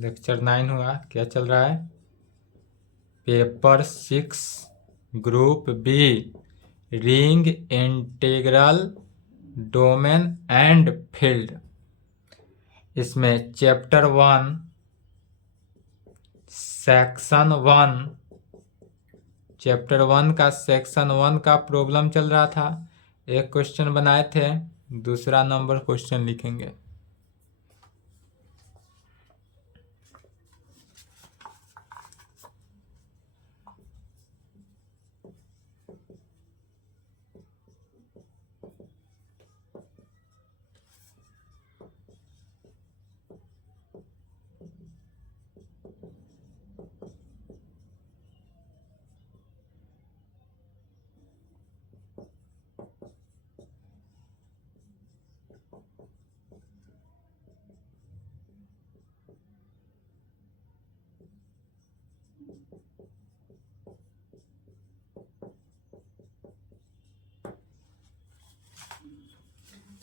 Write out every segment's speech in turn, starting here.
Lecture 9 हुआ। क्या चल रहा है? Paper 6 group B, ring integral domain and field. इसमें चैप्टर 1 सेक्शन 1, चैप्टर 1 का सेक्शन 1 का प्रॉब्लम चल रहा था। एक क्वेश्चन बनाए थे, दूसरा नंबर क्वेश्चन लिखेंगे।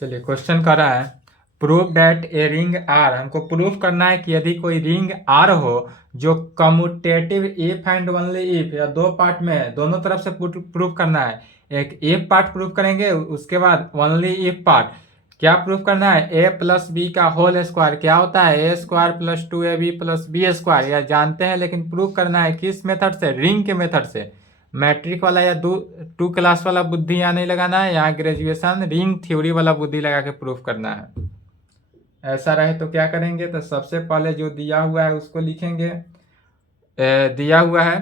चलिए, क्वेश्चन कर रहा है prove that a ring R. हमको प्रूफ करना है कि यदि कोई रिंग आर हो जो commutative if and only if, या दो पार्ट में है, दोनों तरफ से प्रूफ करना है। एक इफ पार्ट प्रूफ करेंगे, उसके बाद ओनली इफ पार्ट। क्या प्रूफ करना है? ए प्लस बी का होल स्क्वायर क्या होता है? ए square plus 2ab plus B square. यह जानते हैं, लेकिन प्रूफ करना है किस मेथड से? रिंग के मेथड से। मैट्रिक वाला या 2 क्लास वाला बुद्धि यहाँ नहीं लगाना है, यहाँ ग्रेजुएशन रिंग थ्योरी वाला बुद्धि लगा के प्रूफ करना है। ऐसा रहे तो क्या करेंगे? तो सबसे पहले जो दिया हुआ है उसको लिखेंगे। दिया हुआ है,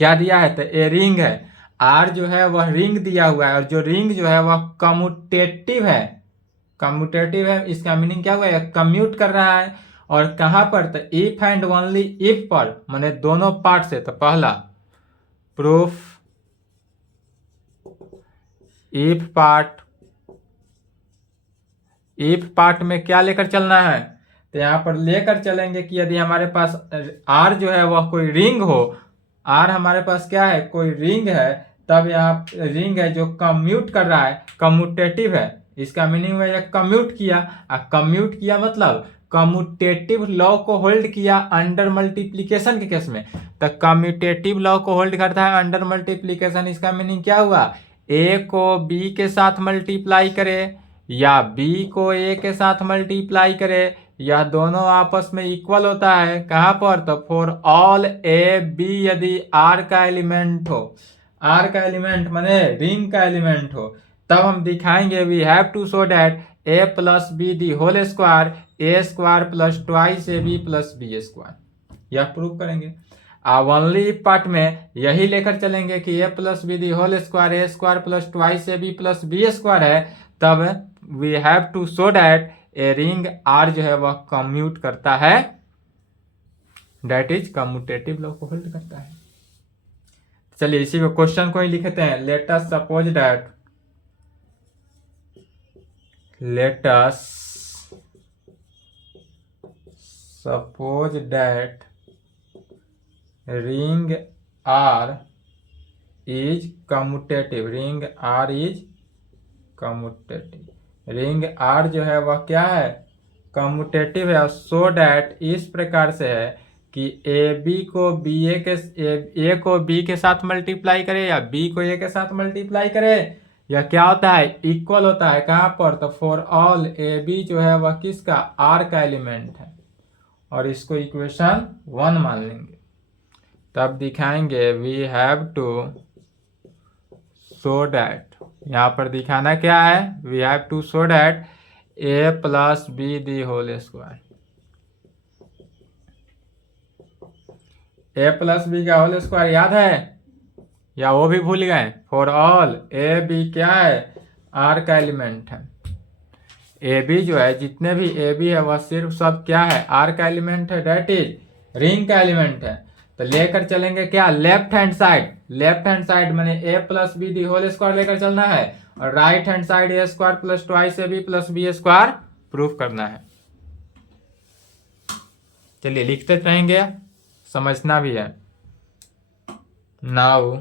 क्या दिया है? तो ए रिंग है, आर जो है वह रिंग दिया हुआ है, और जो रिंग जो है वह कम्यूटेटिव है। कम्यूटेटिव है, इसका मीनिंग क्या हुआ है? कम्यूट कर रहा है। और कहाँ पर? तो इफ एंड ओनली इफ पर, माने दोनों पार्ट से। तो पहला प्रूफ इफ पार्ट में क्या लेकर चलना है? तो यहाँ पर लेकर चलेंगे कि यदि हमारे पास आर जो है वह कोई रिंग हो, आर हमारे पास क्या है? कोई रिंग है, तब यहाँ रिंग है जो कम्यूट कर रहा है, कम्यूटेटिव है। इसका मीनिंग हुआ कम्यूट किया। कम्यूट किया मतलब कम्यूटेटिव लॉ को होल्ड किया अंडर मल्टीप्लीकेशन के केस में। तो कम्यूटेटिव लॉ को होल्ड करता है अंडर मल्टीप्लीकेशन। इसका मीनिंग क्या हुआ? ए को बी के साथ मल्टीप्लाई करे, या बी को ए के साथ मल्टीप्लाई करे, यह दोनों आपस में इक्वल होता है। कहाँ पर? तो फॉर ऑल ए बी, यदि आर का एलिमेंट हो, आर का एलिमेंट माने रिंग का एलिमेंट हो, तब हम दिखाएंगे we have to show that A plus B the whole square, A square plus twice A B plus B square. यह प्रूव करेंगे। ओनली पार्ट में यही लेकर चलेंगे कि ए plus B the whole square, A square plus twice A B plus B square है, तब we have to show that a ring R जो है वह कम्यूट करता है, दैट इज कम्यूटेटिव लॉ को होल्ड करता है। चलिए इसी को क्वेश्चन को ही लिखते हैं। Let us suppose that ring R is commutative. Ring R is commutative. Ring R जो है वह क्या है? कम्यूटेटिव है। सो डैट इस प्रकार से है कि ए बी को बी ए को बी के साथ मल्टीप्लाई करे, या बी को ए के साथ मल्टीप्लाई करे, या क्या होता है? इक्वल होता है। कहाँ पर? तो फॉर ऑल ए बी जो है वह किसका? आर का एलिमेंट है, और इसको इक्वेशन 1 मान लेंगे। तब दिखाएंगे we have to show that, यहाँ पर दिखाना क्या है? We have to show that a plus B the whole square, a plus B का होल स्क्वायर याद है या वो भी भूल गए? फॉर ऑल ए बी क्या है? आर का एलिमेंट है। ए बी जो है, जितने भी ए बी है वह सिर्फ सब क्या है? आर का एलिमेंट है, डेट इज रिंग का एलिमेंट है। तो लेकर चलेंगे क्या? Left hand side. Left hand side मैंने A plus B the whole square लेकर चलना है, और right hand side A square plus twice A B plus B square proof करना है। चलिए लिखते रहेंगे, समझना भी है। Now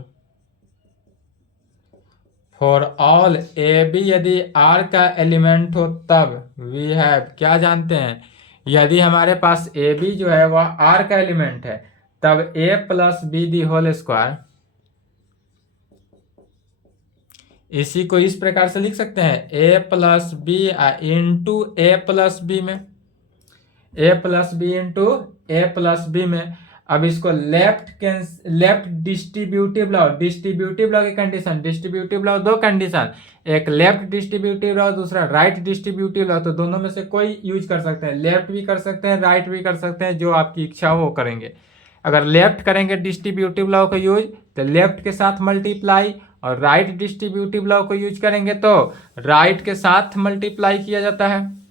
for all A B, यदि आर का एलिमेंट हो तब वी हैव क्या जानते हैं? यदि हमारे पास ए बी जो है वह आर का एलिमेंट है तब A plus B the whole square, इसी को इस प्रकार से लिख सकते हैं ए plus B into A plus B में, A plus B into A plus B में। अब इसको left distributive law, distributive law की कंडीशन, डिस्ट्रीब्यूटिव लॉ दो कंडीशन, एक लेफ्ट डिस्ट्रीब्यूटिव लॉ दूसरा राइट डिस्ट्रीब्यूटिव लॉ, तो दोनों में से कोई यूज कर सकते हैं, लेफ्ट भी कर सकते हैं राइट भी कर सकते हैं, जो आपकी इच्छा हो वो करेंगे। अगर लेफ्ट करेंगे डिस्ट्रीब्यूटिव लॉ को यूज तो लेफ्ट के साथ मल्टीप्लाई, और राइट डिस्ट्रीब्यूटिव लॉ को यूज करेंगे तो राइट के साथ मल्टीप्लाई किया जाता है।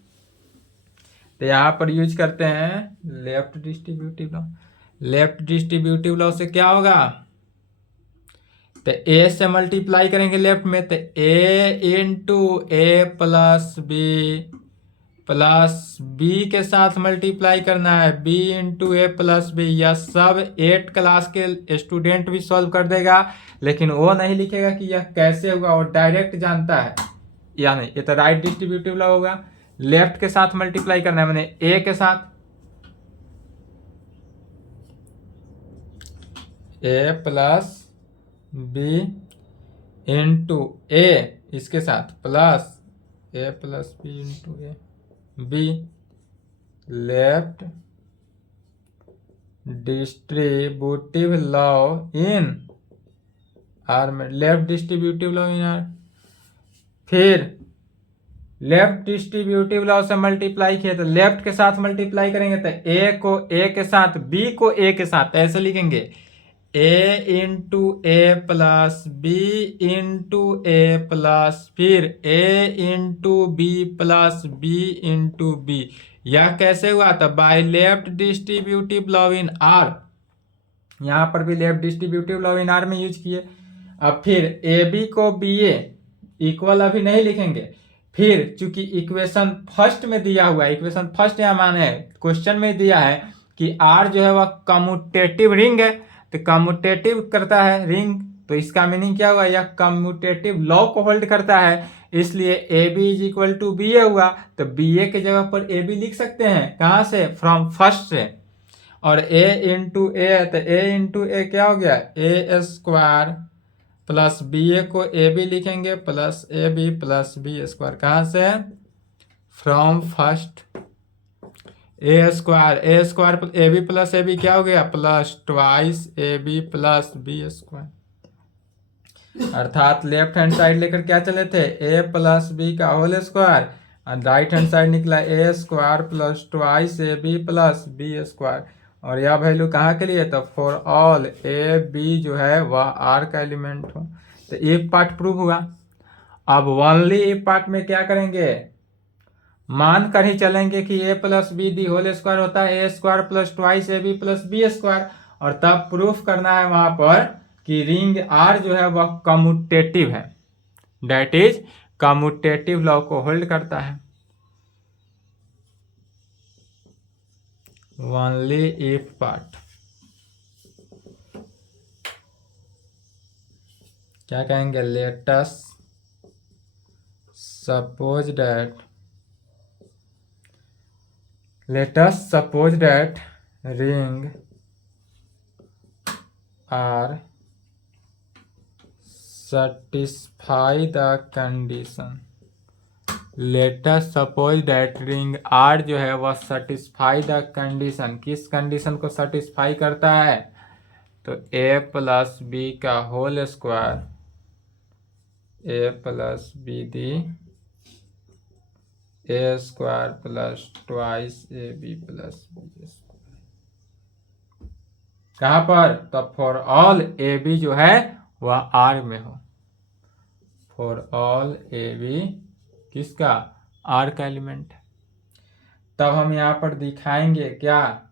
तो यहाँ पर यूज करते हैं left distributive law. Left distributive law से क्या होगा, तो ए से मल्टीप्लाई करेंगे लेफ्ट में, तो ए इंटू ए प्लस बी के साथ मल्टीप्लाई करना है, B into A plus B. यह सब 8 क्लास के स्टूडेंट भी सॉल्व कर देगा, लेकिन वो नहीं लिखेगा कि यह कैसे हुआ, वो डायरेक्ट जानता है या नहीं। ये तो राइट डिस्ट्रीब्यूटिव लॉ होगा। लेफ्ट के साथ मल्टीप्लाई करना है, मैंने ए के साथ, A plus B into A इसके साथ plus A plus B into A B. Left distributive law in R में, left distributive law in R. फिर लेफ्ट डिस्ट्रीब्यूटिव लॉ से मल्टीप्लाई किया तो लेफ्ट के साथ मल्टीप्लाई करेंगे तो ए को ए के साथ, बी को ए के साथ, ऐसे लिखेंगे A into A plus B into A plus, फिर A into B plus B into B. यह कैसे हुआ था, by left distributive law in R. यहां पर भी left distributive law in R में यूज किए। अब फिर ए बी को बी ए इक्वल अभी नहीं लिखेंगे, फिर चूंकि इक्वेशन फर्स्ट में दिया हुआ है, इक्वेशन फर्स्ट यहाँ मान है, क्वेश्चन में दिया है कि आर जो है वह कम्यूटेटिव रिंग है, तो कम्यूटेटिव करता है रिंग, तो इसका मीनिंग क्या हुआ, यह कम्यूटेटिव लॉ को होल्ड करता है, इसलिए A B is equal to B A हुआ। तो बी ए के जगह पर ए बी लिख सकते हैं, कहाँ से, फ्रॉम फर्स्ट से। और ए इंटू ए है तो ए इंटू ए क्या हो गया, a square plus b a को ए बी लिखेंगे plus a B plus B square, कहाँ से, from first. A square a B plus a b क्या हो गया, plus twice A B plus B square. अर्थात लेफ्ट हैंड साइड लेकर क्या चले थे, ए प्लस बी का होल स्क्वायर, और राइट हैंड साइड निकला a square plus twice A B plus B square. और यह वैल्यू कहाँ के लिए, तो फॉर ऑल ए बी जो है वह आर का एलिमेंट हो। तो इफ पार्ट प्रूव हुआ। अब ओनली इफ पार्ट में क्या करेंगे, मान कर ही चलेंगे कि ए plus B the whole square होता है ए square plus twice A B plus B square, और तब प्रूफ करना है वहां पर कि रिंग आर जो है वह कम्यूटेटिव है, दैट इज कम्यूटेटिव लॉ को होल्ड करता है। ओनली इफ पार्ट क्या कहेंगे, let us suppose that ring R satisfy the condition। Let us suppose that ring R जो है वह सेटिस्फाई द कंडीशन, किस कंडीशन को सेटिस्फाई करता है, तो ए प्लस बी का whole square, a plus B the a square plus twice A B plus B square, कहाँ पर, तो फॉर ऑल ए बी जो है वह आर में हो, फॉर ऑल ए बी किसका, आर का एलिमेंट है। तब हम यहाँ पर दिखाएंगे क्या,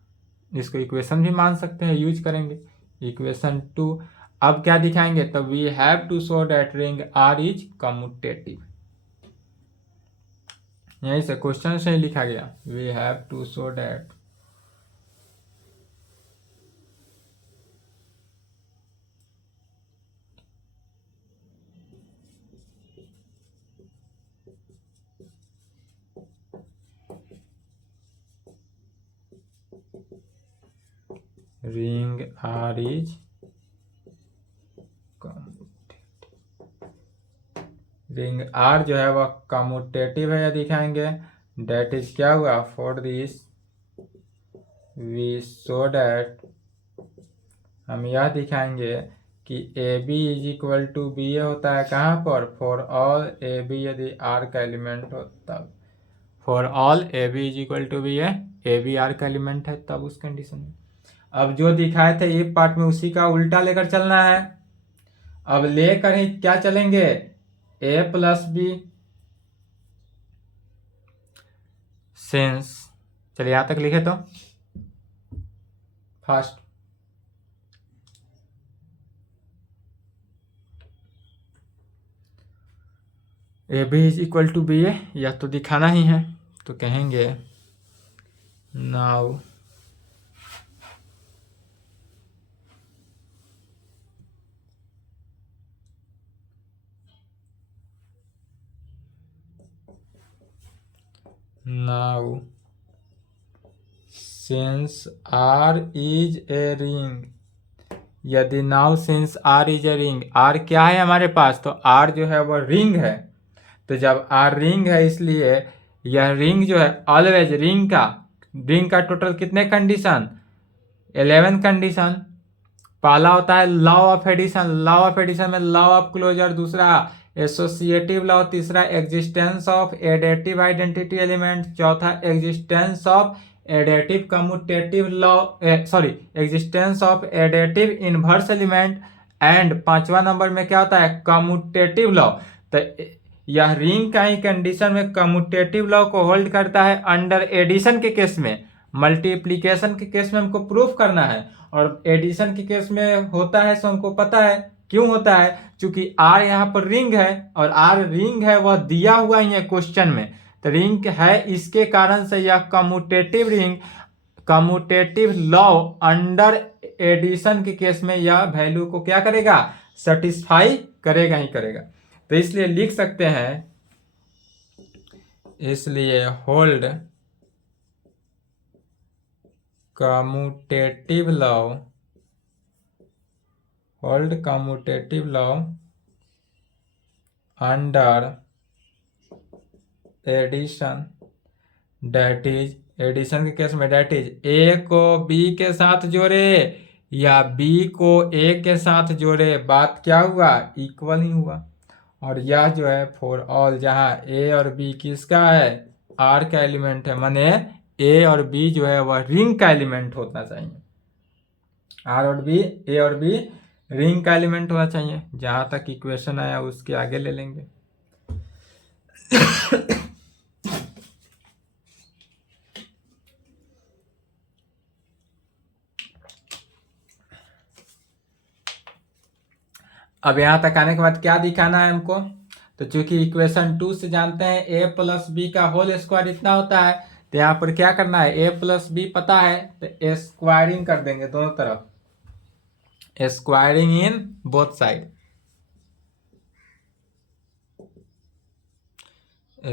इसको इक्वेशन भी मान सकते हैं, यूज करेंगे इक्वेशन 2। अब क्या दिखाएंगे, तो we have to show that ring R is commutative, यहीं से क्वेश्चन से ही लिखा गया, we have to show that ring R is ring R जो है वह कम्यूटेटिव है या दिखाएंगे। डेट इज क्या हुआ, for this we show that, हम यह दिखाएंगे कि a B is equal to B a होता है कहाँ पर, फॉर ऑल ए बी यदि आर का एलिमेंट हो तब, for all A B is equal to B a b R का एलिमेंट है तब उस कंडीशन में। अब जो दिखाए थे ये पार्ट में उसी का उल्टा लेकर चलना है। अब लेकर ही क्या चलेंगे, ए प्लस बी सिंस, चलिए यहां तक लिखे तो first a B is equal to B a, यह तो दिखाना ही है, तो कहेंगे now now since R is a ring, यदि now since R is a ring, R क्या है हमारे पास, तो आर जो है वह रिंग है, तो जब आर रिंग है इसलिए यह रिंग जो है ऑलवेज रिंग का टोटल कितने कंडीशन, 11 कंडीशन। पहला होता है law of addition, law of addition में लॉ ऑफ क्लोजर, दूसरा एसोसिएटिव लॉ, तीसरा existence of additive identity element, चौथा existence of additive commutative law, sorry existence of additive inverse element, and पांचवा number में क्या होता है, कम्यूटेटिव लॉ। तो यह रिंग का ही कंडीशन में कम्यूटेटिव लॉ को होल्ड करता है अंडर एडिशन के केस में, मल्टीप्लीकेशन के केस में हमको प्रूफ करना है, और एडिशन के केस में होता है सो हमको पता है क्यों होता है, क्योंकि आर यहाँ पर रिंग है, और आर रिंग है वह दिया हुआ ही है क्वेश्चन में, तो रिंग है इसके कारण से यह commutative ring, commutative law under addition के केस में यह वैल्यू को क्या करेगा, सेटिस्फाई करेगा ही करेगा। तो इसलिए लिख सकते हैं, इसलिए hold commutative law, hold commutative law under addition, that is addition के केस में डेट इज ए को बी के साथ जोड़े या बी को ए के साथ जोड़े, बात क्या हुआ, इक्वल ही हुआ। और यह जो है फॉर ऑल, जहाँ ए और बी किसका है, आर का एलिमेंट है, माने ए और बी जो है वह रिंग का एलिमेंट होना चाहिए, आर और बी, ए और बी रिंग का एलिमेंट होना चाहिए। जहाँ तक इक्वेशन आया उसके आगे ले लेंगे। अब यहाँ तक आने के बाद क्या दिखाना है हमको, तो चूंकि इक्वेशन 2 से जानते हैं ए प्लस बी का होल स्क्वायर इतना होता है, तो यहाँ पर क्या करना है, ए प्लस बी पता है तो स्क्वायरिंग कर देंगे दोनों तरफ, squaring in both side,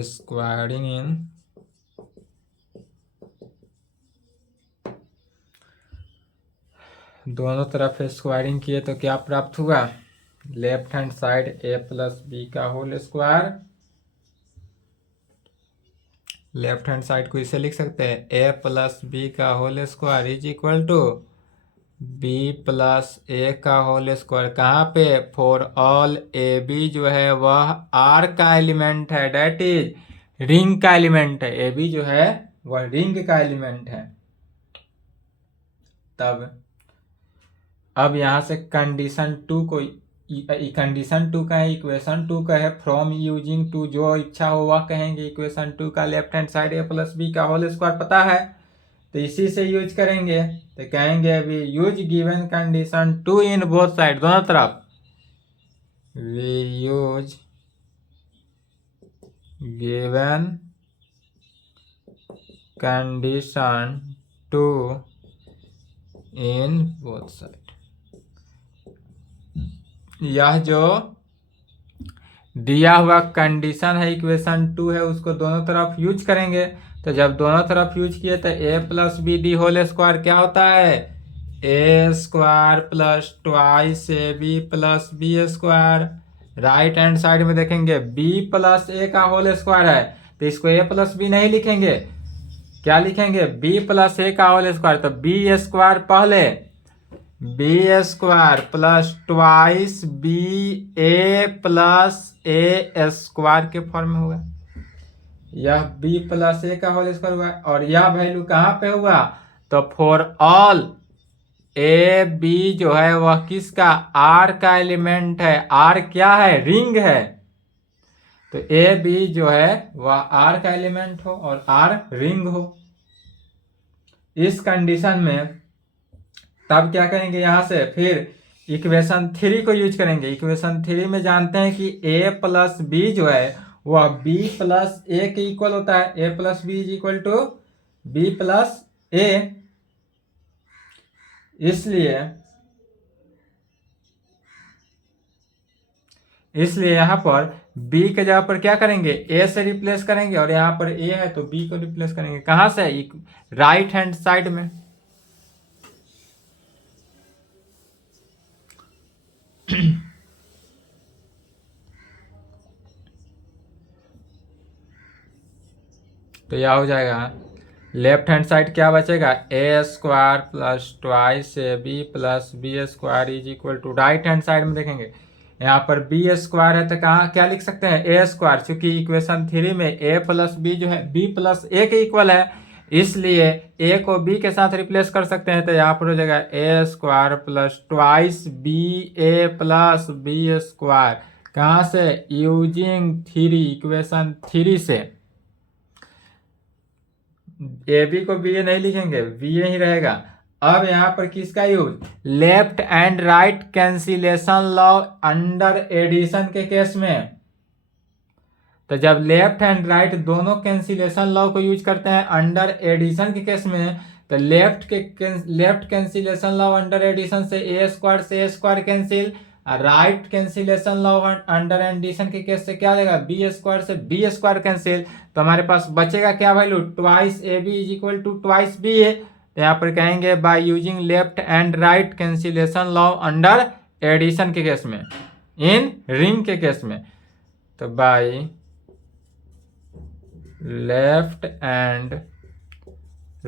squaring इन दोनों तरफ स्क्वायरिंग किए तो क्या प्राप्त हुआ, left hand side a plus B का whole square, left hand side को इसे लिख सकते हैं ए प्लस बी का whole square is equal to b plus a का होल स्क्वायर, कहाँ पे, फॉर ऑल ए बी जो है वह आर का एलिमेंट है, डेट इज रिंग का एलिमेंट है, ए बी जो है वह रिंग का एलिमेंट है। तब अब यहां से कंडीशन 2 को, कंडीशन 2 का है, इक्वेशन 2 का है, फ्रॉम यूजिंग टू, जो इच्छा हो वह कहेंगे, इक्वेशन 2 का left hand side a plus B का होल स्क्वायर पता है तो इसी से यूज करेंगे, तो कहेंगे अभी use given condition 2 in both side, दोनों तरफ, we use given condition 2 in both side. यह जो दिया हुआ कंडीशन है इक्वेशन 2 है उसको दोनों तरफ यूज करेंगे, तो जब दोनों तरफ यूज किए तो a plus b the whole square क्या होता है, ए square plus twice A B plus B square. Right hand side में देखेंगे बी प्लस ए का होल स्क्वायर है, तो इसको ए प्लस बी नहीं लिखेंगे, क्या लिखेंगे, बी प्लस ए का होल स्क्वायर। तो बी स्क्वायर पहले, b square plus twice b a plus a square के फॉर्म में होगा। यह बी प्लस ए का होल स्क्वायर हुआ, और यह वैल्यू कहाँ पे हुआ, तो फॉर ऑल ए बी जो है वह किसका, आर का एलिमेंट है। आर क्या है, रिंग है, तो ए बी जो है वह आर का एलिमेंट हो और आर रिंग हो। इस कंडीशन में तब क्या करेंगे, यहां से फिर इक्वेशन 3 को यूज करेंगे। इक्वेशन 3 में जानते हैं कि a प्लस बी जो है वह b प्लस ए के इक्वल होता है। a plus b is equal to b plus a. इसलिए यहां पर b के जगह पर क्या करेंगे, a से रिप्लेस करेंगे, और यहां पर a है तो b को रिप्लेस करेंगे। कहां से, राइट हैंड साइड में। तो यह हो जाएगा, लेफ्ट हैंड साइड क्या बचेगा, a square plus twice A B plus B square is equal to, right hand side में देखेंगे यहाँ पर बी स्क्वायर है तो कहाँ क्या लिख सकते हैं, ए स्क्वायर, क्योंकि इक्वेशन 3 में ए प्लस बी जो है बी प्लस ए के इक्वल है, इसलिए ए को बी के साथ रिप्लेस कर सकते हैं। तो यहाँ पर हो जाएगा ए square plus twice b a plus B square. कहाँ से, यूजिंग 3, इक्वेशन 3 से। ए बी को बी ए नहीं लिखेंगे, बी ए ही रहेगा। अब यहां पर किसका use, left and right cancellation law under addition के केस में। तो जब लेफ्ट एंड राइट दोनों कैंसिलेशन लॉ को यूज करते हैं अंडर एडिशन के केस में, तो left cancellation law under addition से a square cancel, right cancellation law under addition के केस से क्या देगा, बी स्क्वायर से बी स्क्वायर कैंसिल। तो हमारे पास बचेगा क्या value, twice A B is equal to twice b a. तो यहाँ पर कहेंगे by using left and right cancellation law under addition के केस में, इन रिंग के केस में। तो by left and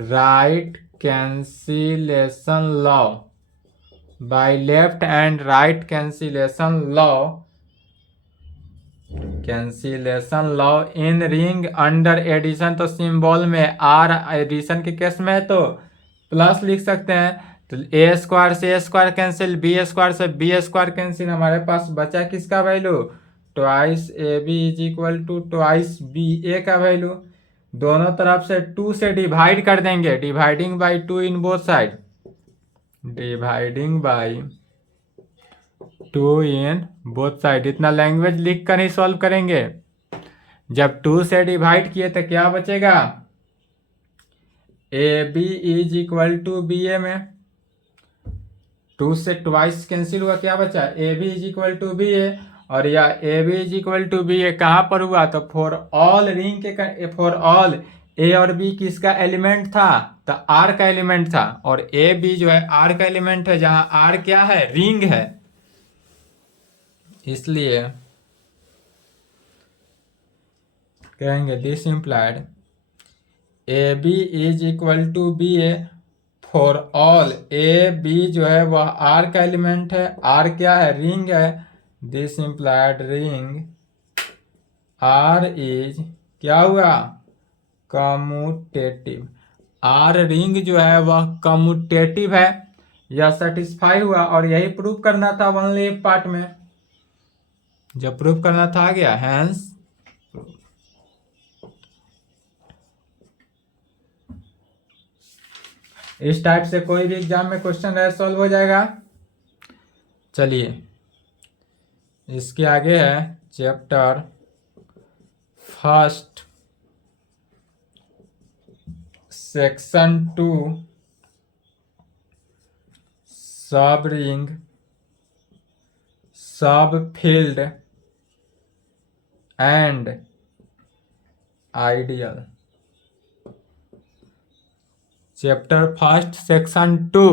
right cancellation law, by left and right cancellation law in ring under addition. तो सिंबल में आर एडिशन के case में है तो प्लस लिख सकते हैं। तो ए स्क्वायर से a square cancel, b square से बी स्क्वायर कैंसिल, हमारे पास बचा किसका value, twice A B is equal to twice b a का वैल्यू। दोनों तरफ से 2 से डिवाइड कर देंगे, dividing by 2 in both side, dividing by 2 in both side. इतना लैंग्वेज लिख कर ही सॉल्व करेंगे। जब 2 से डिवाइड किए तो क्या बचेगा, a B is equal to B a में 2 से ट्वाइस कैंसिल हुआ, क्या बचा, a B is equal to B a. और यह a B is equal to B a कहाँ पर हुआ, तो फॉर ऑल रिंग के, फॉर ऑल ए और बी किसका एलिमेंट था, तो आर का एलिमेंट था, और ए बी जो है आर का एलिमेंट है, जहां आर क्या है, रिंग है। इसलिए कहेंगे this implied a B is equal to B a for all A b जो है वह आर का एलिमेंट है, आर क्या है, रिंग है। This implied ring R is क्या हुआ, कम्यूटेटिव। आर रिंग जो है वह कम्यूटेटिव है, यह सेटिस्फाई हुआ। और यही प्रूव करना था ओनली पार्ट में, जब प्रूव करना था आ गया, हैंस इस टाइप से कोई भी एग्जाम में क्वेश्चन रहे सॉल्व हो जाएगा। चलिए इसके आगे है चैप्टर फर्स्ट सेक्शन 2 सब रिंग सब field and ideal. Chapter first section 2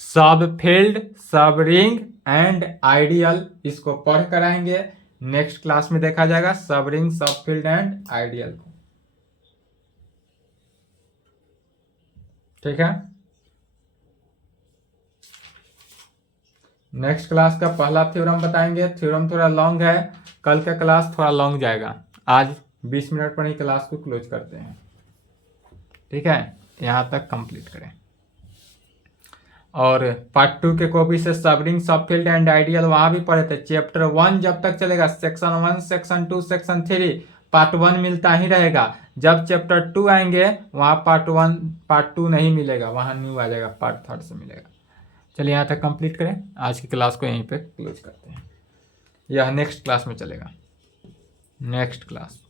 सब फील्ड, सब रिंग एंड आइडियल, इसको पढ़ कर आएंगे। नेक्स्ट क्लास में देखा जाएगा सब रिंग, सब फील्ड एंड आइडियल को। ठीक है, नेक्स्ट क्लास का पहला थ्योरम बताएंगे। थ्योरम थोड़ा लॉन्ग है, कल का क्लास थोड़ा लॉन्ग जाएगा। आज 20 मिनट पर ही क्लास को क्लोज करते हैं। ठीक है, यहाँ तक कंप्लीट करें। और पार्ट 2 के कॉपी से सब रिंग, सब फील्ड एंड आइडियल वहां भी पढ़े थे। चैप्टर 1 जब तक चलेगा, सेक्शन 1, सेक्शन 2, सेक्शन 3 पार्ट 1 मिलता ही रहेगा। जब चैप्टर 2 आएंगे वहां पार्ट 1 पार्ट 2 नहीं मिलेगा, वहां न्यू आ जाएगा, पार्ट 3 से मिलेगा। चलिए यहाँ तक कंप्लीट करें, आज की क्लास को यहीं पे क्लोज करते हैं। यह नेक्स्ट क्लास में चलेगा, नेक्स्ट क्लास।